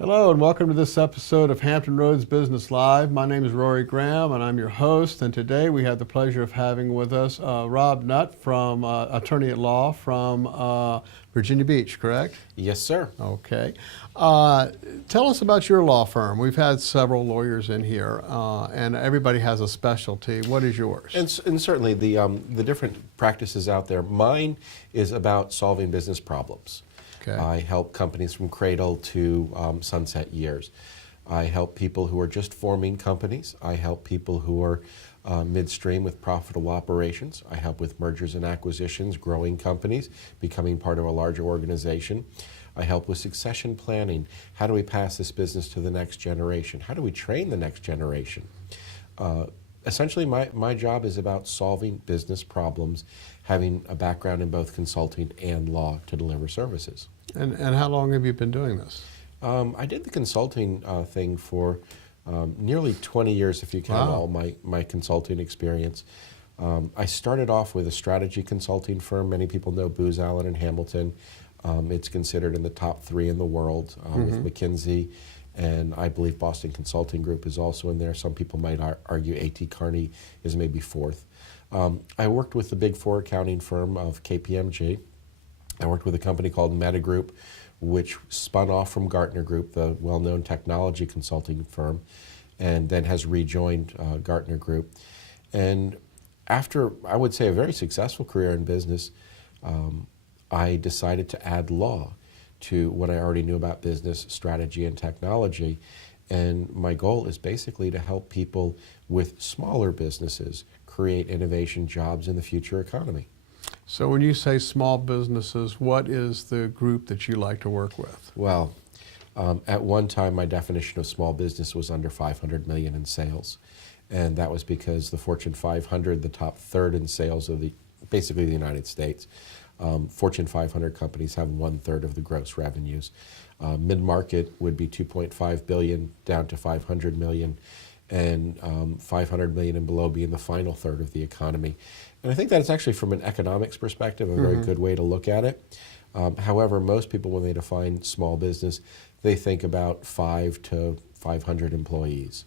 Hello and welcome to this episode of Hampton Roads Business Live. My name is Rory Graham and I'm your host, and today we have the pleasure of having with us Rob Nutt, from attorney at law from Virginia Beach, correct? Yes, sir. Okay. Tell us about your law firm. We've had several lawyers in here and everybody has a specialty. What is yours? And certainly the different practices out there. Mine is about solving business problems. Okay. I help companies from cradle to sunset years. I help people who are just forming companies. I help people who are midstream with profitable operations. I help with mergers and acquisitions, growing companies, becoming part of a larger organization. I help with succession planning. How do we pass this business to the next generation? How do we train the next generation? Essentially, my job is about solving business problems, having a background in both consulting and law to deliver services. And how long have you been doing this? I did the consulting thing for nearly 20 years, if you count all my consulting experience. I started off with a strategy consulting firm. Many people know Booz Allen and Hamilton. It's considered in the top 3 in the world with McKinsey. And I believe Boston Consulting Group is also in there. Some people might argue A.T. Kearney is maybe 4th. I worked with the Big 4 accounting firm of KPMG. I worked with a company called Meta Group, which spun off from Gartner Group, the well-known technology consulting firm, and then has rejoined Gartner Group. And after, I would say, a very successful career in business, I decided to add law to what I already knew about business, strategy, and technology. And my goal is basically to help people with smaller businesses create innovation, jobs in the future economy. So when you say small businesses, what is the group that you like to work with? Well, at one time my definition of small business was under 500 million in sales. And that was because the Fortune 500, the top third in sales of basically the United States, Fortune 500 companies have 1/3 of the gross revenues. Mid-market would be 2.5 billion down to 500 million, and 500 million and below being the final third of the economy. And I think that's actually, from an economics perspective, a very good way to look at it. However, most people, when they define small business, they think about 5 to 500 employees.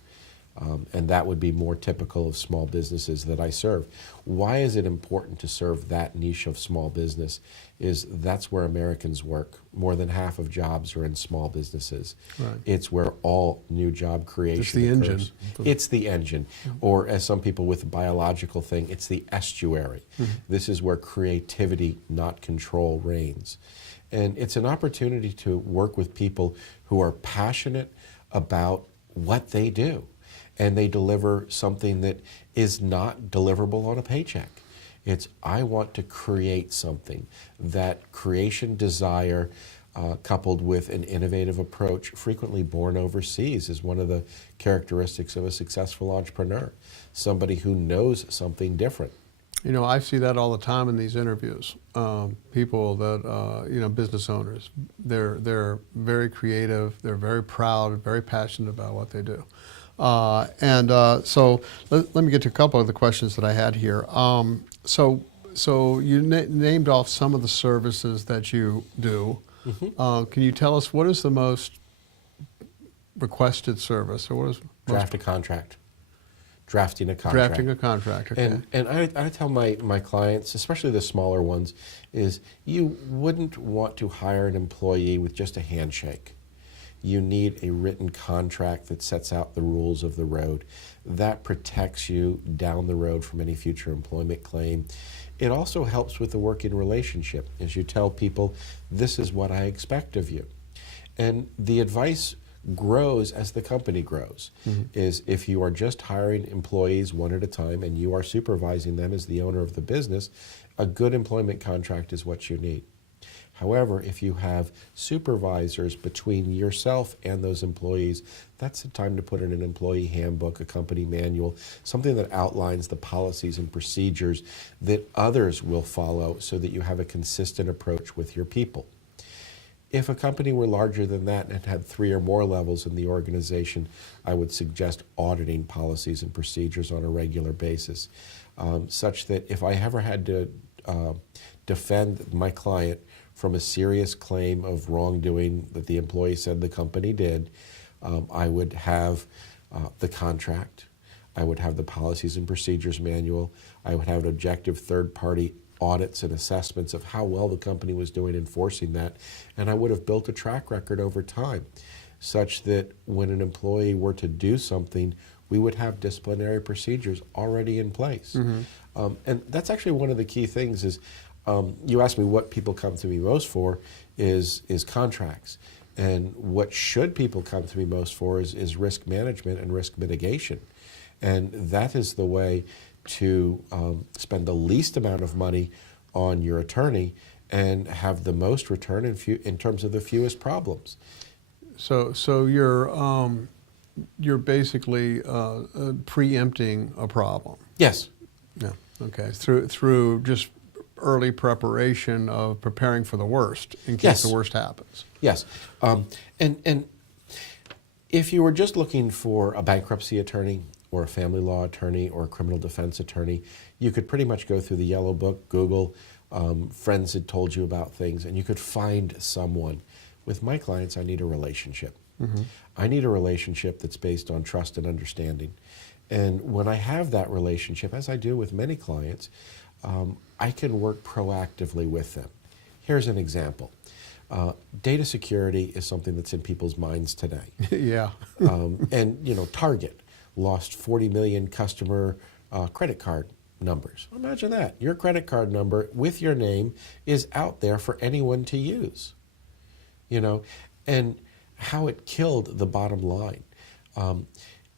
And that would be more typical of small businesses that I serve. Why is it important to serve that niche of small business? That's where Americans work. More than half of jobs are in small businesses. Right. It's where all new job creation It's the occurs. engine. It's the engine. Or, as some people with the biological thing, it's the estuary. This is where creativity, not control, reigns. And it's an opportunity to work with people who are passionate about what they do. And they deliver something that is not deliverable on a paycheck. It's, I want to create something. That creation desire, coupled with an innovative approach, frequently born overseas, is one of the characteristics of a successful entrepreneur. Somebody who knows something different. You know, I see that all the time in these interviews. People that, business owners, they're very creative, they're very proud, very passionate about what they do. So let me get to a couple of the questions that I had here. So you named off some of the services that you do. Can you tell us what is the most requested service, or what is Drafting a contract. Drafting a contract, okay. And I tell my clients, especially the smaller ones, is you wouldn't want to hire an employee with just a handshake. You need a written contract that sets out the rules of the road. That protects you down the road from any future employment claim. It also helps with the working relationship, as you tell people, this is what I expect of you. And the advice grows as the company grows. Is if you are just hiring employees one at a time and you are supervising them as the owner of the business, a good employment contract is what you need. However, if you have supervisors between yourself and those employees, that's the time to put in an employee handbook, a company manual, something that outlines the policies and procedures that others will follow so that you have a consistent approach with your people. If a company were larger than that and had 3 or more levels in the organization, I would suggest auditing policies and procedures on a regular basis, such that if I ever had to defend my client from a serious claim of wrongdoing that the employee said the company did, I would have the contract, I would have the policies and procedures manual, I would have objective third-party audits and assessments of how well the company was doing enforcing that, and I would have built a track record over time such that when an employee were to do something, we would have disciplinary procedures already in place. And that's actually one of the key things is, you asked me what people come to me most for is contracts. And what should people come to me most for is risk management and risk mitigation. And that is the way to spend the least amount of money on your attorney and have the most return in terms of the fewest problems. So you're basically preempting a problem. Yes. Yeah. Okay. Through just early preparation of preparing for the worst in case Yes. the worst happens. Yes. And if you were just looking for a bankruptcy attorney or a family law attorney or a criminal defense attorney, you could pretty much go through the yellow book, Google, friends had told you about things, and you could find someone. With my clients, I need a relationship. I need a relationship that's based on trust and understanding. And when I have that relationship, as I do with many clients, I can work proactively with them. Here's an example. Data security is something that's in people's minds today. Yeah. And Target lost 40 million customer credit card numbers. Imagine that. Your credit card number with your name is out there for anyone to use. And how it killed the bottom line.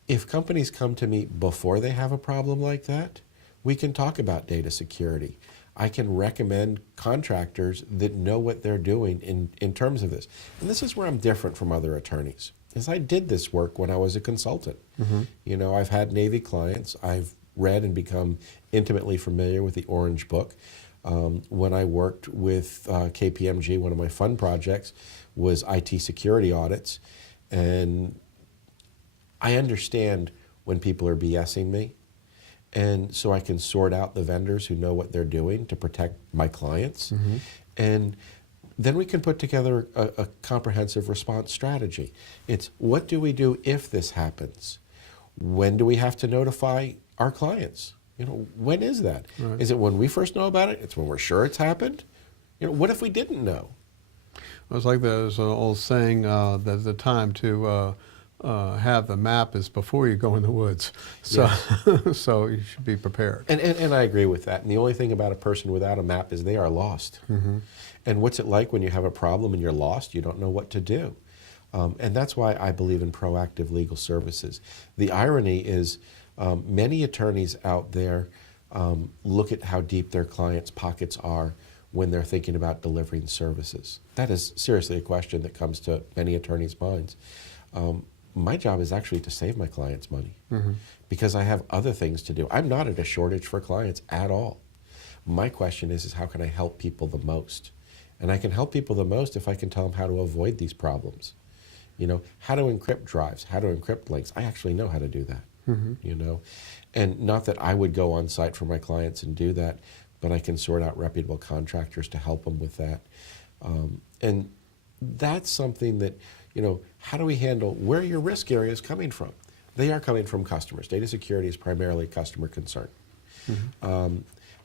If companies come to me before they have a problem like that, we can talk about data security. I can recommend contractors that know what they're doing in terms of this. And this is where I'm different from other attorneys, is I did this work when I was a consultant. I've had Navy clients. I've read and become intimately familiar with the Orange Book. When I worked with KPMG, one of my fun projects was IT security audits. And I understand when people are BSing me. And so I can sort out the vendors who know what they're doing to protect my clients. And then we can put together a comprehensive response strategy. It's what do we do if this happens? When do we have to notify our clients? When is that? Right. Is it when we first know about it? It's when we're sure it's happened? What if we didn't know? It's like there's an old saying that the time to have the map is before you go in the woods. So, so you should be prepared. And I agree with that. And the only thing about a person without a map is they are lost. And what's it like when you have a problem and you're lost? You don't know what to do. And that's why I believe in proactive legal services. The irony is many attorneys out there look at how deep their clients' pockets are when they're thinking about delivering services. That is seriously a question that comes to many attorneys' minds. My job is actually to save my clients money because I have other things to do. I'm not at a shortage for clients at all. My question is how can I help people the most? And I can help people the most if I can tell them how to avoid these problems. How to encrypt drives, how to encrypt links. I actually know how to do that. And not that I would go on site for my clients and do that, but I can sort out reputable contractors to help them with that. And that's something that, how do we handle where your risk area is coming from? They are coming from customers. Data security is primarily customer concern.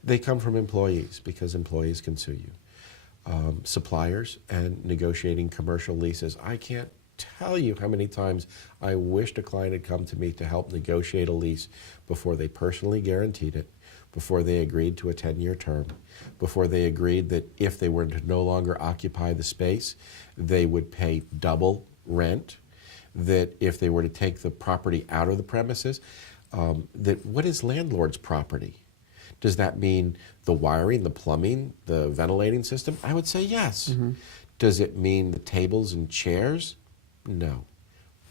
They come from employees because employees can sue you. Suppliers and negotiating commercial leases. I can't tell you how many times I wished a client had come to me to help negotiate a lease before they personally guaranteed it, before they agreed to a 10-year term, before they agreed that if they were to no longer occupy the space, they would pay double rent, that if they were to take the property out of the premises, that what is landlord's property? Does that mean the wiring, the plumbing, the ventilating system? I would say yes. Does it mean the tables and chairs? No.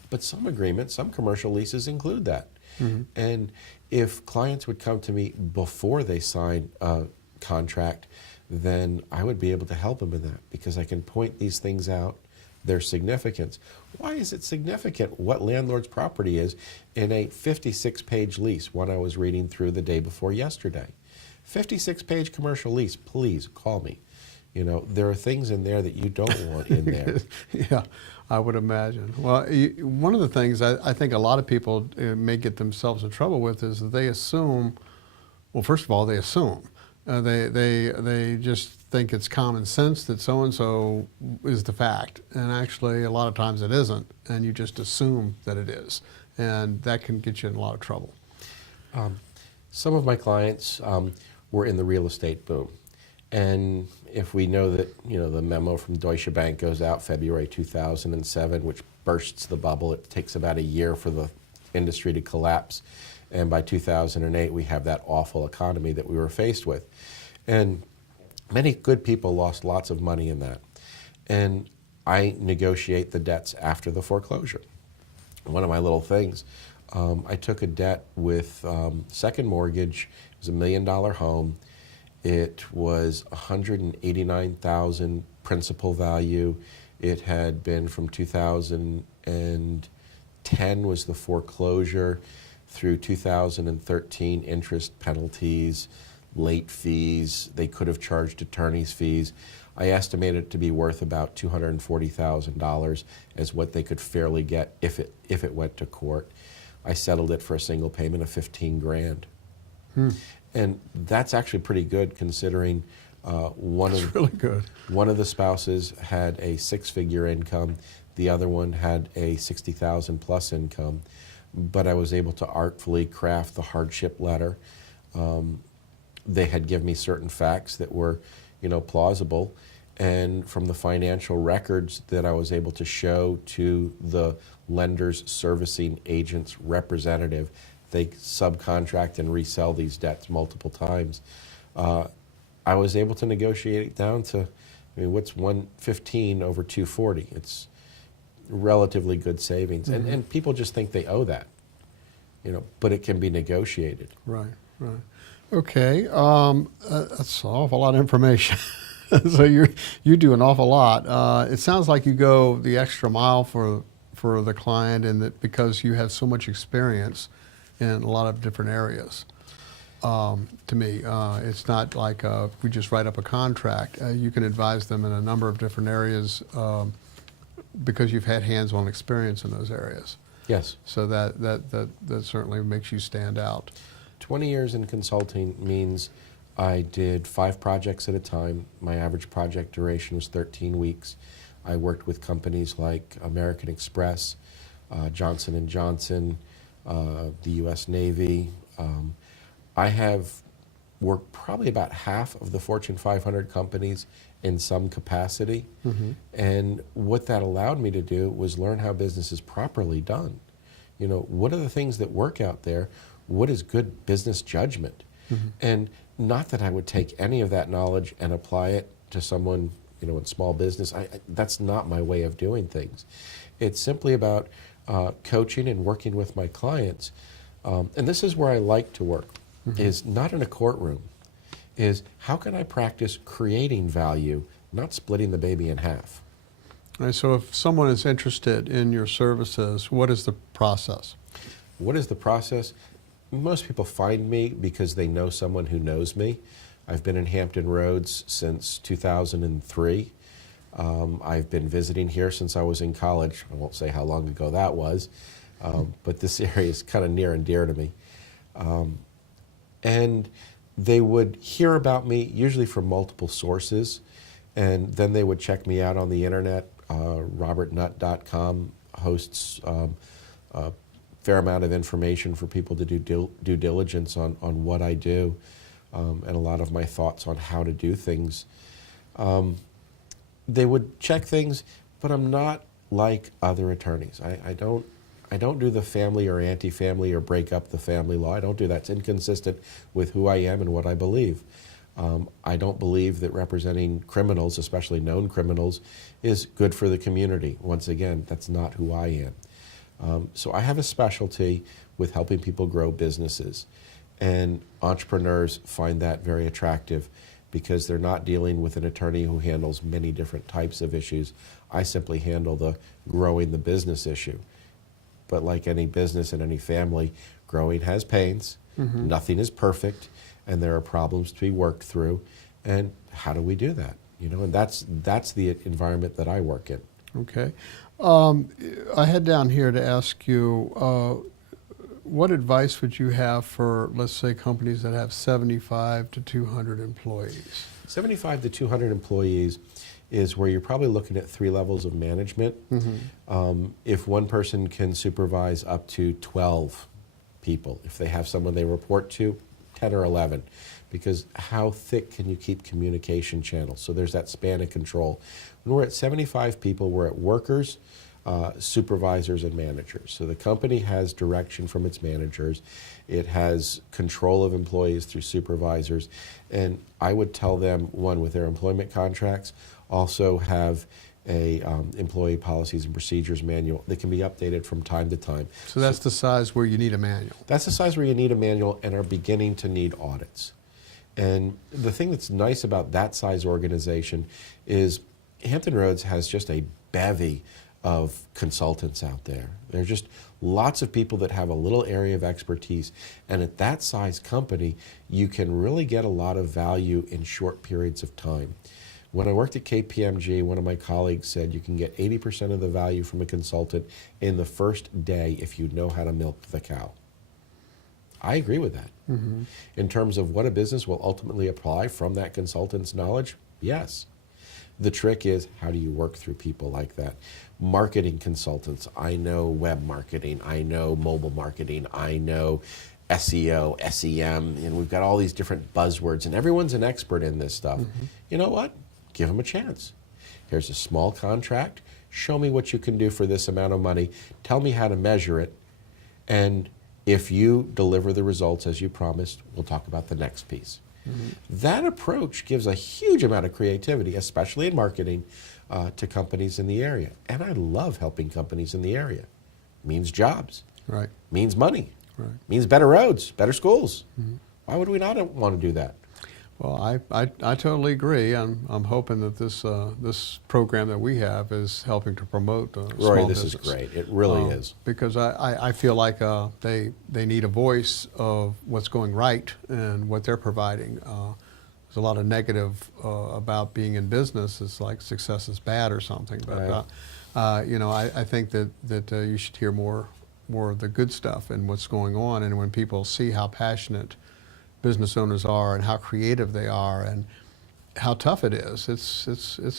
But some agreements, some commercial leases include that. And if clients would come to me before they sign a contract, then I would be able to help them in that because I can point these things out, their significance. Why is it significant what landlord's property is in a 56-page lease, one I was reading through the day before yesterday? 56-page commercial lease, please call me. There are things in there that you don't want in there. Yeah, I would imagine. Well, one of the things I think a lot of people may get themselves in trouble with is that they assume, well, first of all, they assume. They just think it's common sense that so-and-so is the fact. And actually, a lot of times it isn't. And you just assume that it is. And that can get you in a lot of trouble. Some of my clients were in the real estate boom. And if we know that, the memo from Deutsche Bank goes out February 2007, which bursts the bubble, it takes about a year for the industry to collapse. And by 2008, we have that awful economy that we were faced with. And many good people lost lots of money in that. And I negotiate the debts after the foreclosure. One of my little things, I took a debt with second mortgage. It was $1 million home. It was $189,000 principal value. It had been from 2010 was the foreclosure through 2013, interest, penalties, late fees. They could have charged attorney's fees. I estimated it to be worth about $240,000 as what they could fairly get if it went to court. I settled it for a single payment of $15,000. And that's actually pretty good considering Really good. One of the spouses had a six-figure income. The other one had a $60,000 plus income. But I was able to artfully craft the hardship letter. They had given me certain facts that were, plausible. And from the financial records that I was able to show to the lender's servicing agent's representative, they subcontract and resell these debts multiple times. I was able to negotiate it down to, what's 115 over 240? It's relatively good savings. Mm-hmm. And people just think they owe that, but it can be negotiated. Right, right. Okay, that's an awful lot of information. So you do an awful lot. It sounds like you go the extra mile for the client, and that because you have so much experience in a lot of different areas. To me, it's not like we just write up a contract. You can advise them in a number of different areas because you've had hands-on experience in those areas. Yes. So that certainly makes you stand out. 20 years in consulting means I did 5 projects at a time. My average project duration was 13 weeks. I worked with companies like American Express, Johnson & Johnson, the U.S. Navy. I have worked probably about half of the Fortune 500 companies in some capacity. Mm-hmm. And what that allowed me to do was learn how business is properly done. What are the things that work out there? What is good business judgment? Mm-hmm. And not that I would take any of that knowledge and apply it to someone, in small business. That's not my way of doing things. It's simply about coaching and working with my clients. And this is where I like to work, mm-hmm. is not in a courtroom, is how can I practice creating value, not splitting the baby in half. All right, so if someone is interested in your services, what is the process? What is the process? Most people find me because they know someone who knows me. I've been in Hampton Roads since 2003. I've been visiting here since I was in college. I won't say how long ago that was, but this area is kind of near and dear to me. And they would hear about me, usually from multiple sources, and then they would check me out on the internet. RobertNutt.com hosts a fair amount of information for people to do due diligence on what I do, and a lot of my thoughts on how to do things. They would check things, but I'm not like other attorneys. I don't do the family or anti-family or break up the family law. I don't do that. It's inconsistent with who I am and what I believe. I don't believe that representing criminals, especially known criminals, is good for the community. Once again, that's not who I am. So I have a specialty with helping people grow businesses. And entrepreneurs find that very attractive because they're not dealing with an attorney who handles many different types of issues. I simply handle the growing the business issue. But like any business and any family, growing has pains. Mm-hmm. Nothing is perfect, and there are problems to be worked through. And how do we do that? And that's the environment that I work in. Okay. I had down here to ask you, what advice would you have for, let's say, companies that have 75 to 200 employees? 75 to 200 employees is where you're probably looking at 3 levels of management. If one person can supervise up to 12 people, if they have someone they report to, 10 or 11, because how thick can you keep communication channels? So there's that span of control. When we're at 75 people, we're at workers, supervisors, and managers. So the company has direction from its managers. It has control of employees through supervisors. And I would tell them, one, with their employment contracts, also have a employee policies and procedures manual that can be updated from time to time. So that's the size where you need a manual. That's the size where you need a manual and are beginning to need audits. And the thing that's nice about that size organization is Hampton Roads has just a bevy of consultants out there. There are just lots of people that have a little area of expertise. And at that size company, you can really get a lot of value in short periods of time. When I worked at KPMG, one of my colleagues said you can get 80% of the value from a consultant in the first day if you know how to milk the cow. I agree with that. In terms of what a business will ultimately apply from that consultant's knowledge, yes. The trick is, how do you work through people like that? Marketing consultants, I know web marketing, I know mobile marketing, I know SEO, SEM, and we've got all these different buzzwords, and everyone's an expert in this stuff. You know what? Give them a chance. Here's a small contract. Show me what you can do for this amount of money. Tell me how to measure it. And if you deliver the results as you promised, we'll talk about the next piece. That approach gives a huge amount of creativity, especially in marketing, to companies in the area. And I love helping companies in the area. Means jobs. Right. Means money. Right. Means better roads, better schools. Why would we not want to do that? Well, I totally agree. I'm hoping that this program that we have is helping to promote Roy, small this business. is great. It really is. Because I feel like they need a voice of what's going right and what they're providing. There's a lot of negative about being in business. It's like success is bad or something. But I think that you should hear more of the good stuff and what's going on. And when people see how passionate business owners are and how creative they are and how tough it is, it's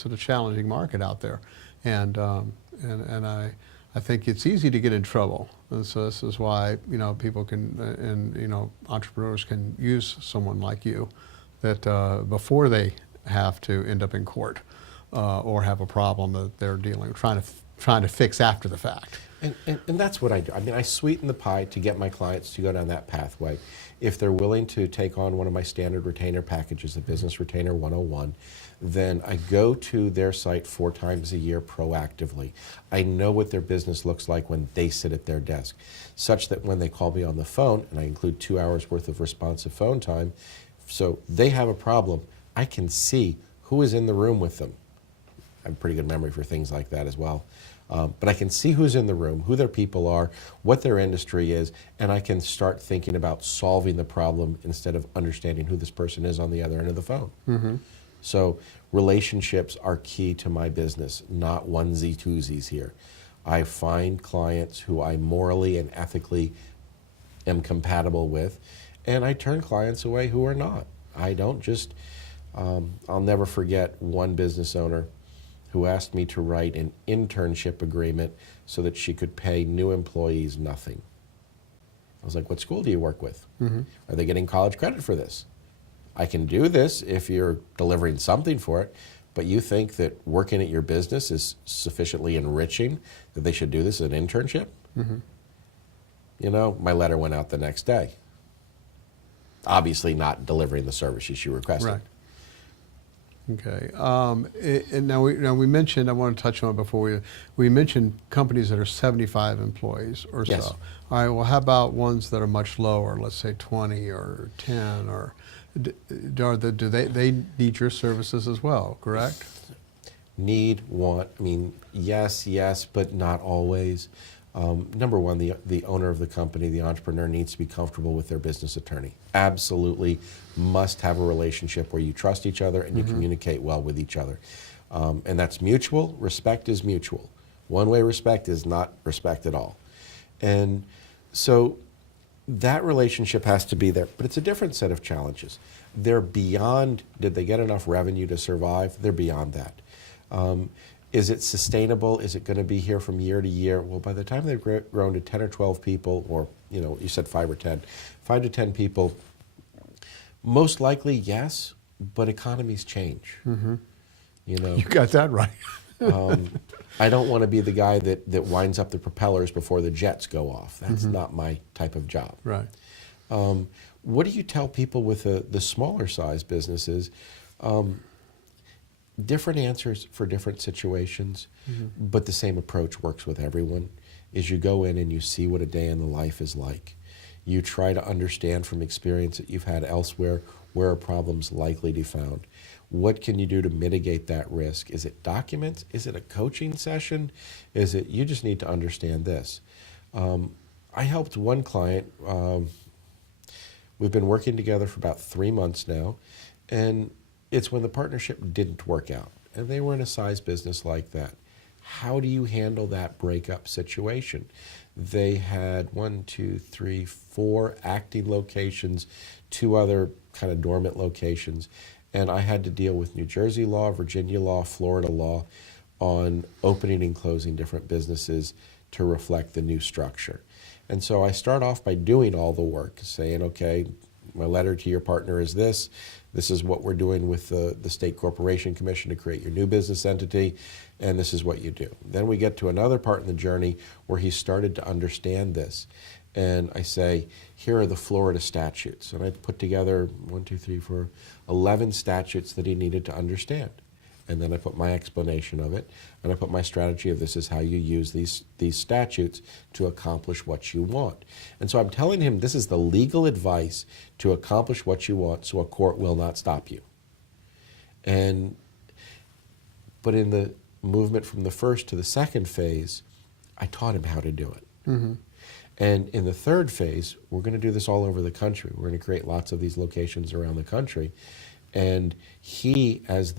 a challenging market out there, and I think it's easy to get in trouble, and so this is why people can and entrepreneurs can use someone like you that before they have to end up in court or have a problem that they're trying to fix after the fact. And that's what I do. I mean, I sweeten the pie to get my clients to go down that pathway. If they're willing to take on one of my standard retainer packages, the Business Retainer 101, then I go to their site 4 times a year proactively. I know what their business looks like when they sit at their desk, such that when they call me on the phone, and I include 2 hours worth of responsive phone time, so they have a problem, I can see who is in the room with them. I have a pretty good memory for things like that as well. But I can see who's in the room, who their people are, what their industry is, and I can start thinking about solving the problem instead of understanding who this person is on the other end of the phone. So relationships are key to my business, not onesie twosies here. I find clients who I morally and ethically am compatible with, and I turn clients away who are not. I don't just, I'll never forget one business owner who asked me to write an internship agreement so that she could pay new employees nothing. I was like, what school do you work with? Are they getting college credit for this? I can do this if you're delivering something for it, but you think that working at your business is sufficiently enriching that they should do this as an internship? My letter went out the next day. Obviously not delivering the services she requested. Right. Okay. And now we mentioned, I want to touch on it before we mentioned companies that are 75 employees or so. Yes. All right. Well, how about ones that are much lower? Let's say 20 or 10, or do they need your services as well? Correct. Need, want. I mean, yes, but not always. Number one, the owner of the company, the entrepreneur, needs to be comfortable with their business attorney. Absolutely must have a relationship where you trust each other and you communicate well with each other. And that's mutual. Respect is mutual. One-way respect is not respect at all. And so that relationship has to be there, but it's a different set of challenges. They're beyond, did they get enough revenue to survive? They're beyond that. Is it sustainable? Is it going to be here from year to year? Well, by the time they've grown to 10 or 12 people, or you said 5 or 10, 5 to 10 people, most likely yes, but economies change. You got that right. I don't want to be the guy that winds up the propellers before the jets go off. That's not my type of job. Right. What do you tell people with the smaller size businesses? Different answers for different situations, but the same approach works with everyone, is you go in and you see what a day in the life is like. You try to understand from experience that you've had elsewhere where a problem's likely to be found. What can you do to mitigate that risk? Is it documents? Is it a coaching session? Is it you just need to understand this? I helped one client. We've been working together for about 3 months now, and it's when the partnership didn't work out, and they were in a size business like that. How do you handle that breakup situation? They had 1, 2, 3, 4 acting locations, 2 other kind of dormant locations, and I had to deal with New Jersey law, Virginia law, Florida law on opening and closing different businesses to reflect the new structure. And so I start off by doing all the work, saying, okay, my letter to your partner is this. This is what we're doing with the State Corporation Commission to create your new business entity, and this is what you do. Then we get to another part in the journey where he started to understand this. And I say, here are the Florida statutes. And I put together 1, 2, 3, 4, 11 statutes that he needed to understand. And then I put my explanation of it, and I put my strategy of this is how you use these statutes to accomplish what you want. And so I'm telling him this is the legal advice to accomplish what you want so a court will not stop you. But in the movement from the first to the second phase, I taught him how to do it. And in the third phase, we're going to do this all over the country. We're going to create lots of these locations around the country. And he, as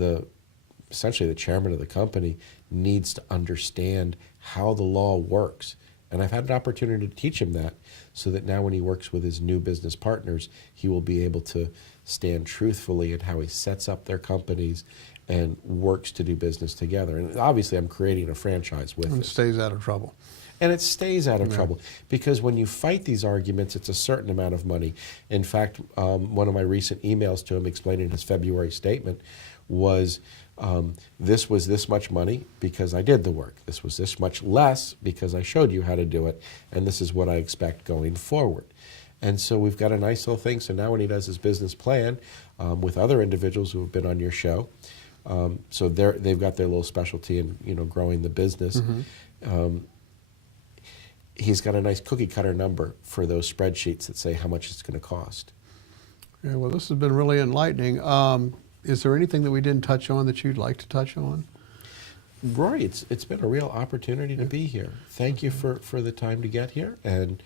essentially the chairman of the company, needs to understand how the law works. And I've had an opportunity to teach him that so that now when he works with his new business partners, he will be able to stand truthfully in how he sets up their companies and works to do business together. And obviously I'm creating a franchise with And it. stays out of trouble. And it stays out of trouble because when you fight these arguments, it's a certain amount of money. In fact, one of my recent emails to him explaining his February statement was, this was this much money because I did the work. This was this much less because I showed you how to do it, and this is what I expect going forward. And so we've got a nice little thing. So now when he does his business plan with other individuals who have been on your show, so they've got their little specialty in growing the business. He's got a nice cookie cutter number for those spreadsheets that say how much it's going to cost. Yeah, well, this has been really enlightening. Is there anything that we didn't touch on that you'd like to touch on? Rory, it's been a real opportunity to be here. Thank you for the time to get here. And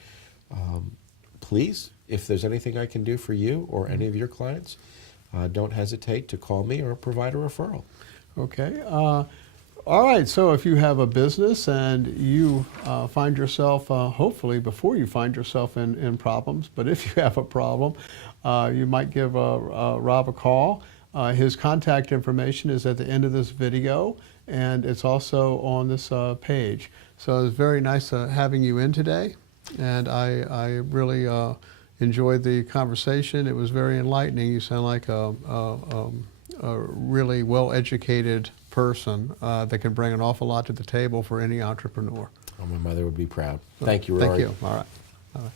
please, if there's anything I can do for you or any of your clients, don't hesitate to call me or provide a referral. Okay. All right, so if you have a business and you find yourself, hopefully before you find yourself in problems, but if you have a problem, you might give Rob a call. His contact information is at the end of this video, and it's also on this page. So it's very nice having you in today, and I really enjoyed the conversation. It was very enlightening. You sound like a really well-educated person that can bring an awful lot to the table for any entrepreneur. Oh, my mother would be proud. Thank you, Rory. Thank you. All right. All right.